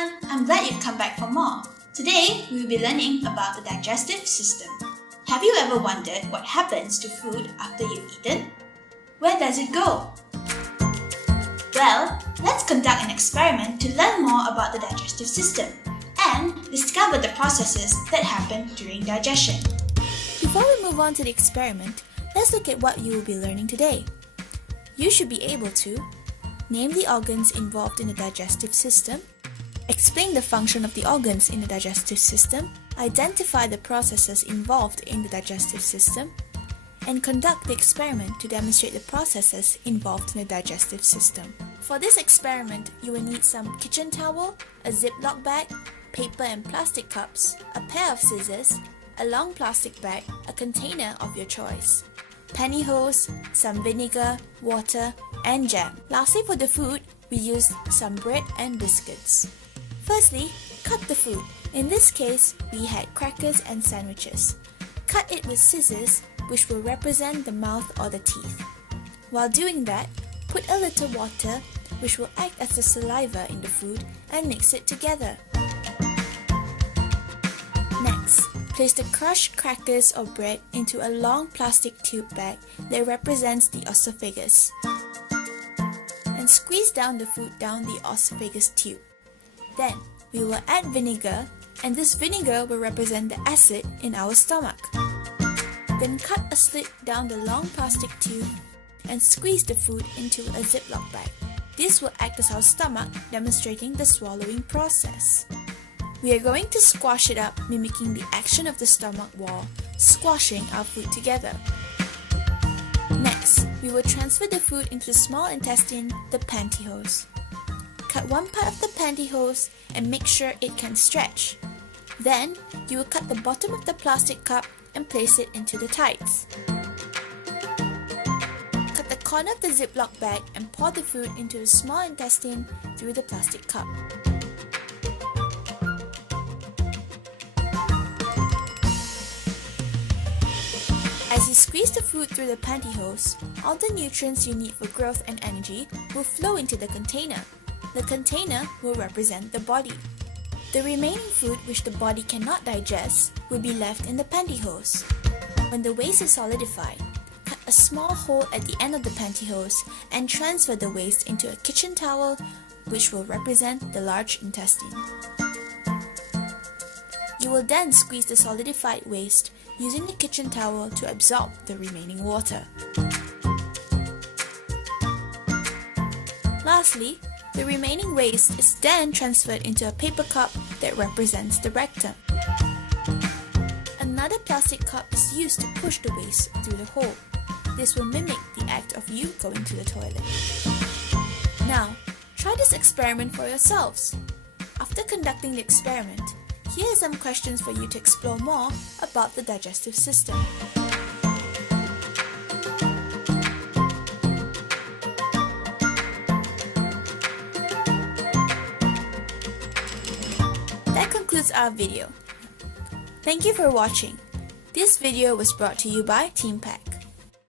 everyone! I'm glad you've come back for more. Today, we will be learning about the digestive system. Have you ever wondered what happens to food after you've eaten? Where does it go? Well, let's conduct an experiment to learn more about the digestive system and discover the processes that happen during digestion. Before we move on to the experiment, let's look at what you will be learning today. You should be able to name the organs involved in the digestive system, explain the function of the organs in the digestive system, identify the processes involved in the digestive system, and conduct the experiment to demonstrate the processes involved in the digestive system. For this experiment, you will need some kitchen towel, a Ziploc bag, paper and plastic cups, a pair of scissors, a long plastic bag, a container of your choice, pantyhose, some vinegar, water, and jam. Lastly, for the food, we used some bread and biscuits. Firstly, cut the food. In this case, we had crackers and sandwiches. Cut it with scissors, which will represent the mouth or the teeth. While doing that, put a little water, which will act as the saliva in the food, and mix it together. Next, place the crushed crackers or bread into a long plastic tube bag that represents the esophagus, and squeeze down the food down the esophagus tube. Then, we will add vinegar, and this vinegar will represent the acid in our stomach. Then cut a slit down the long plastic tube and squeeze the food into a Ziploc bag. This will act as our stomach, demonstrating the swallowing process. We are going to squash it up, mimicking the action of the stomach wall, squashing our food together. Next, we will transfer the food into the small intestine, the pantyhose. Cut one part of the pantyhose and make sure it can stretch. Then, you will cut the bottom of the plastic cup and place it into the tights. Cut the corner of the Ziploc bag and pour the food into the small intestine through the plastic cup. As you squeeze the food through the pantyhose, all the nutrients you need for growth and energy will flow into the container. The container will represent the body. The remaining food which the body cannot digest will be left in the pantyhose. When the waste is solidified, cut a small hole at the end of the pantyhose and transfer the waste into a kitchen towel, which will represent the large intestine. You will then squeeze the solidified waste using the kitchen towel to absorb the remaining water. Lastly, the remaining waste is then transferred into a paper cup that represents the rectum. Another plastic cup is used to push the waste through the hole. This will mimic the act of you going to the toilet. Now, try this experiment for yourselves. After conducting the experiment, here are some questions for you to explore more about the digestive system. That concludes our video. Thank you for watching. This video was brought to you by P.A.C.K.